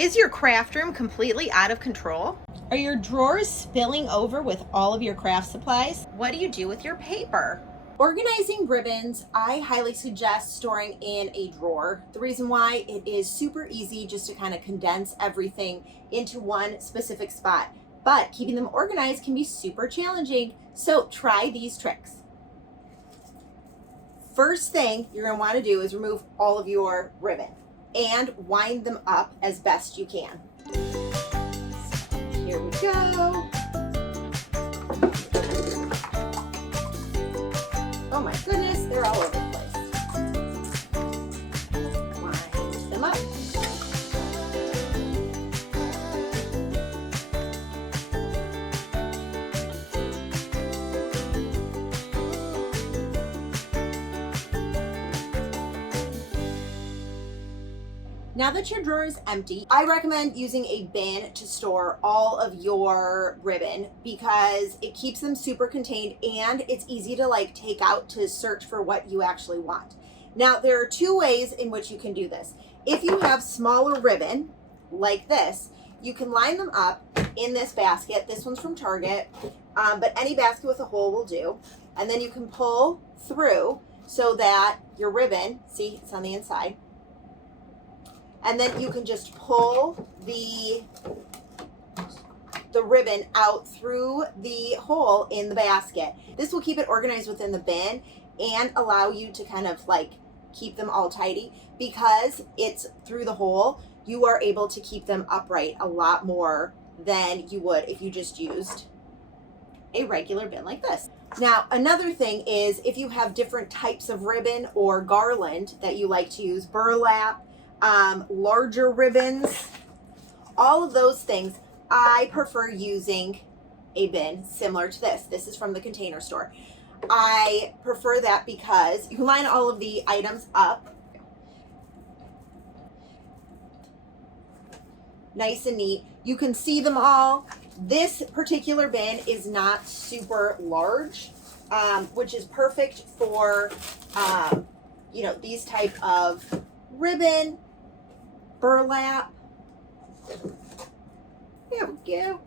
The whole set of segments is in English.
Is your craft room completely out of control? Are your drawers spilling over with all of your craft supplies? What do you do with your paper? Organizing ribbons, I highly suggest storing in a drawer. The reason why, it is super easy just to kind of condense everything into one specific spot. But keeping them organized can be super challenging, so try these tricks. First thing you're going to want to do is remove all of your ribbon and wind them up as best you can. Here we go. Oh my goodness, they're all over the place. Wind them up. Now that your drawer is empty, I recommend using a bin to store all of your ribbon because it keeps them super contained and it's easy to take out to search for what you actually want. Now, there are two ways in which you can do this. If you have smaller ribbon like this, you can line them up in this basket. This one's from Target, but any basket with a hole will do. And then you can pull through so that your ribbon, see, it's on the inside, and then you can just pull the ribbon out through the hole in the basket. This will keep it organized within the bin and allow you to kind of keep them all tidy. Because it's through the hole, you are able to keep them upright a lot more than you would if you just used a regular bin like this. Now, another thing is if you have different types of ribbon or garland that you like to use, burlap, larger ribbons, all of those things, I prefer using a bin similar to this. This is from the Container Store. I prefer that because you can line all of the items up nice and neat. You can see them all. This particular bin is not super large, which is perfect for these type of ribbon, burlap. There we go.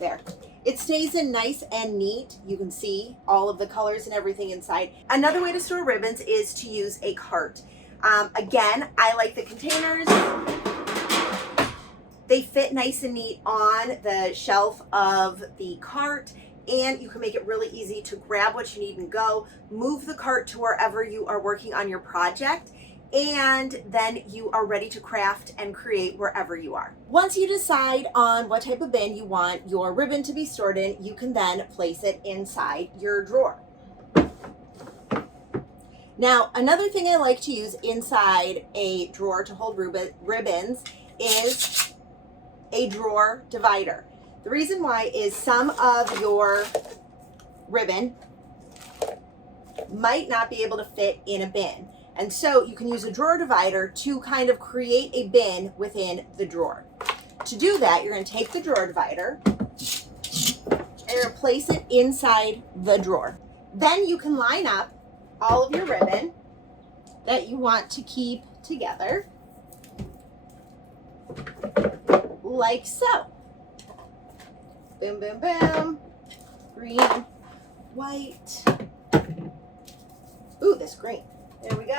There. It stays in nice and neat. You can see all of the colors and everything inside. Another way to store ribbons is to use a cart. Again, I like the containers. They fit nice and neat on the shelf of the cart, and you can make it really easy to grab what you need and go, move the cart to wherever you are working on your project, and then you are ready to craft and create wherever you are. Once you decide on what type of bin you want your ribbon to be stored in, you can then place it inside your drawer. Now, another thing I like to use inside a drawer to hold ribbons is a drawer divider. The reason why is some of your ribbon might not be able to fit in a bin. And so you can use a drawer divider to kind of create a bin within the drawer. To do that, you're going to take the drawer divider and you're going to place it inside the drawer. Then you can line up all of your ribbon that you want to keep together like so. Boom, boom, boom. Green, white. Ooh, this green. There we go,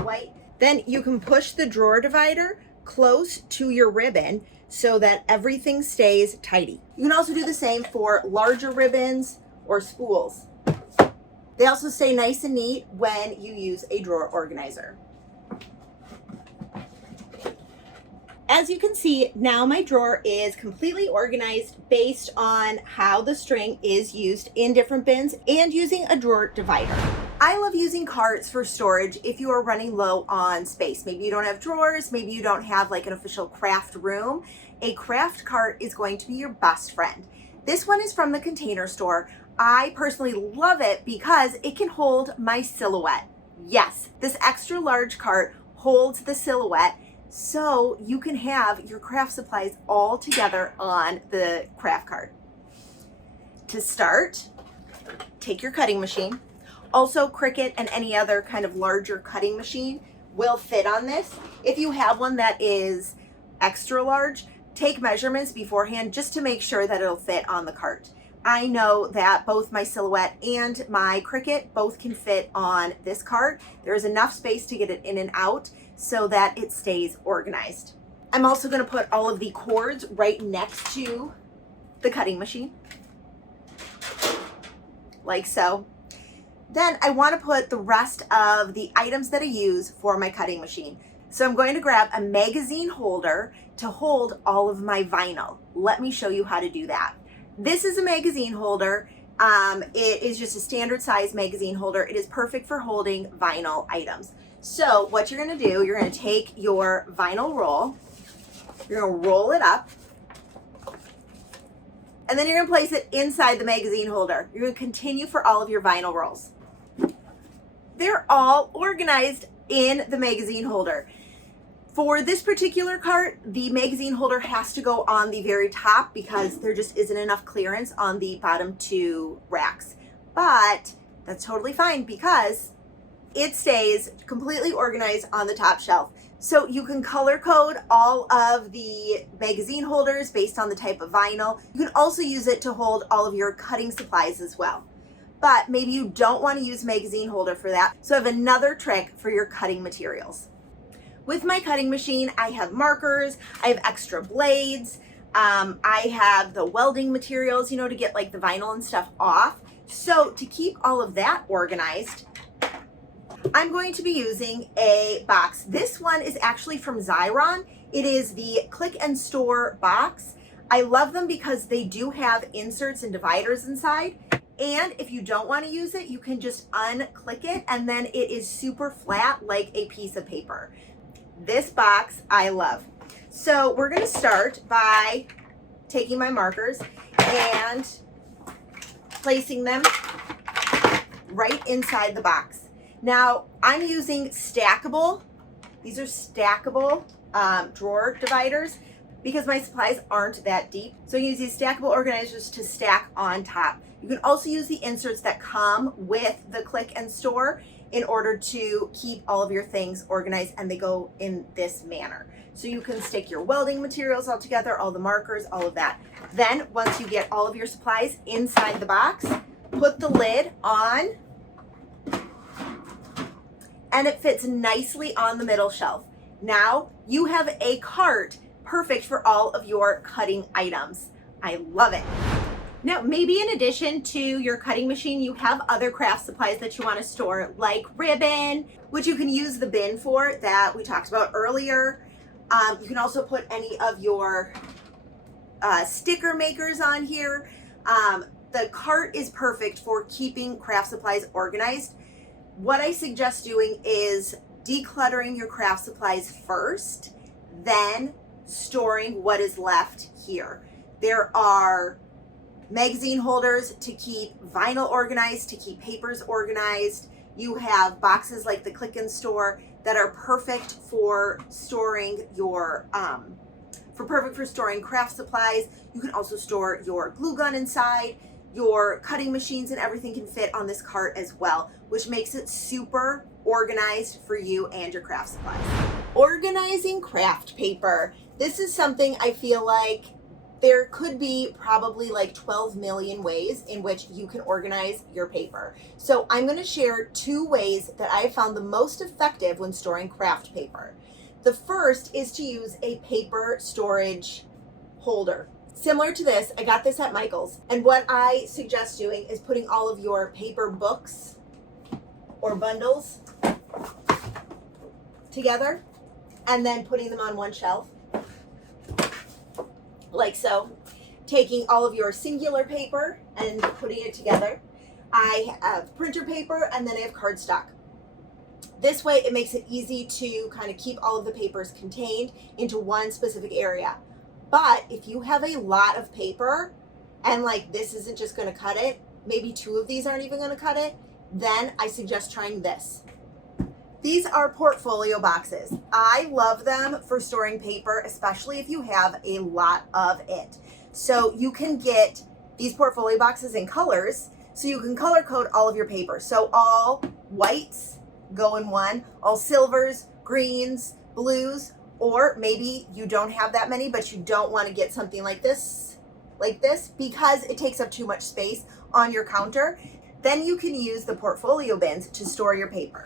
white. Then you can push the drawer divider close to your ribbon so that everything stays tidy. You can also do the same for larger ribbons or spools. They also stay nice and neat when you use a drawer organizer. As you can see, now my drawer is completely organized based on how the string is used in different bins and using a drawer divider. I love using carts for storage if you are running low on space. Maybe you don't have drawers, maybe you don't have an official craft room. A craft cart is going to be your best friend. This one is from the Container Store. I personally love it because it can hold my silhouette. Yes, this extra large cart holds the silhouette, so you can have your craft supplies all together on the craft cart. To start, take your cutting machine. Also, Cricut and any other kind of larger cutting machine will fit on this. If you have one that is extra large, take measurements beforehand just to make sure that it'll fit on the cart. I know that both my Silhouette and my Cricut both can fit on this cart. There is enough space to get it in and out so that it stays organized. I'm also going to put all of the cords right next to the cutting machine, like so. Then I want to put the rest of the items that I use for my cutting machine. So I'm going to grab a magazine holder to hold all of my vinyl. Let me show you how to do that. This is a magazine holder. It is just a standard size magazine holder. It is perfect for holding vinyl items. So what you're going to do, you're going to take your vinyl roll, you're going to roll it up, and then you're going to place it inside the magazine holder. You're going to continue for all of your vinyl rolls. They're all organized in the magazine holder. For this particular cart, the magazine holder has to go on the very top because there just isn't enough clearance on the bottom two racks. But that's totally fine because it stays completely organized on the top shelf. So you can color code all of the magazine holders based on the type of vinyl. You can also use it to hold all of your cutting supplies as well. But maybe you don't want to use magazine holder for that. So I have another trick for your cutting materials. With my cutting machine, I have markers, I have extra blades, I have the welding materials, you know, to get like the vinyl and stuff off. So to keep all of that organized, I'm going to be using a box. This one is actually from Xyron. It is the Click and Store box. I love them because they do have inserts and dividers inside. And if you don't want to use it, you can just unclick it and then it is super flat like a piece of paper. This box I love. So we're going to start by taking my markers and placing them right inside the box. Now I'm using stackable, these are stackable drawer dividers because my supplies aren't that deep. So you use these stackable organizers to stack on top. You can also use the inserts that come with the Click and Store in order to keep all of your things organized, and they go in this manner. So you can stick your welding materials all together, all the markers, all of that. Then once you get all of your supplies inside the box, put the lid on and it fits nicely on the middle shelf. Now you have a cart perfect for all of your cutting items. I love it. Now, maybe in addition to your cutting machine, you have other craft supplies that you want to store, like ribbon, which you can use the bin for that we talked about earlier. You can also put any of your sticker makers on here. The cart is perfect for keeping craft supplies organized. What I suggest doing is decluttering your craft supplies first, then storing what is left here. There are magazine holders to keep vinyl organized, to keep papers organized. You have boxes like the Click and Store that are perfect for storing your perfect for storing craft supplies. You can also store your glue gun inside. Your cutting machines and everything can fit on this cart as well, which makes it super organized for you and your craft supplies. Organizing craft paper. This is something I feel like there could be probably like 12 million ways in which you can organize your paper. So I'm going to share 2 ways that I found the most effective when storing craft paper. The first is to use a paper storage holder. Similar to this, I got this at Michael's. And what I suggest doing is putting all of your paper books or bundles together and then putting them on one shelf, like so. Taking all of your singular paper and putting it together. I have printer paper and then I have cardstock. This way it makes it easy to kind of keep all of the papers contained into one specific area. But if you have a lot of paper and like this isn't just going to cut it, maybe 2 of these aren't even going to cut it, then I suggest trying this. These are portfolio boxes. I love them for storing paper, especially if you have a lot of it. So you can get these portfolio boxes in colors, so you can color code all of your paper. So all whites go in one, all silvers, greens, blues, Or maybe you don't have that many, but you don't want to get something like this because it takes up too much space on your counter. Then you can use the portfolio bins to store your paper.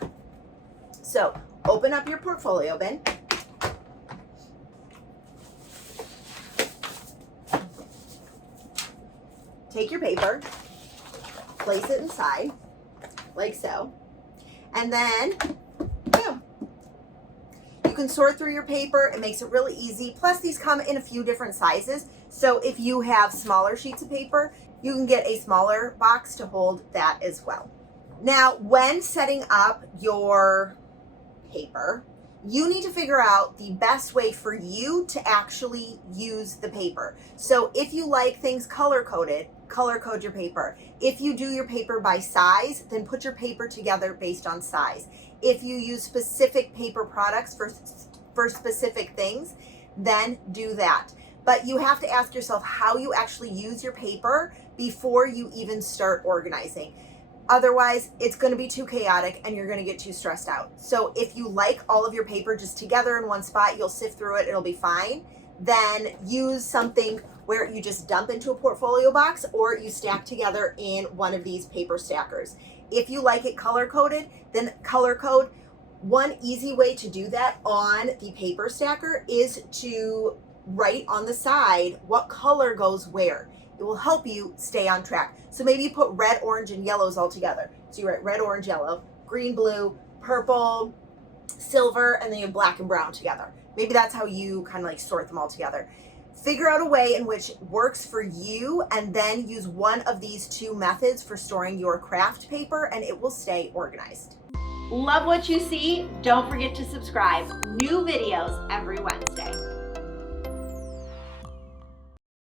So open up your portfolio bin. Take your paper, place it inside, like so, and then boom. You can sort through your paper. It makes it really easy. Plus, these come in a few different sizes. So if you have smaller sheets of paper, you can get a smaller box to hold that as well. Now, when setting up your paper, you need to figure out the best way for you to actually use the paper. So if you like things color-coded, color code your paper. If you do your paper by size, then put your paper together based on size. If you use specific paper products for specific things, then do that. But you have to ask yourself how you actually use your paper before you even start organizing. Otherwise, it's going to be too chaotic and you're going to get too stressed out. So if you like all of your paper just together in one spot, you'll sift through it, it'll be fine. Then use something where you just dump into a portfolio box or you stack together in one of these paper stackers. If you like it color-coded, then color code. One easy way to do that on the paper stacker is to write on the side what color goes where. It will help you stay on track. So maybe you put red, orange, and yellows all together. So you write red, orange, yellow, green, blue, purple, silver, and then you have black and brown together. Maybe that's how you kind of like sort them all together. Figure out a way in which works for you and then use one of these two methods for storing your craft paper and it will stay organized. Love what you see? Don't forget to subscribe. New videos every Wednesday.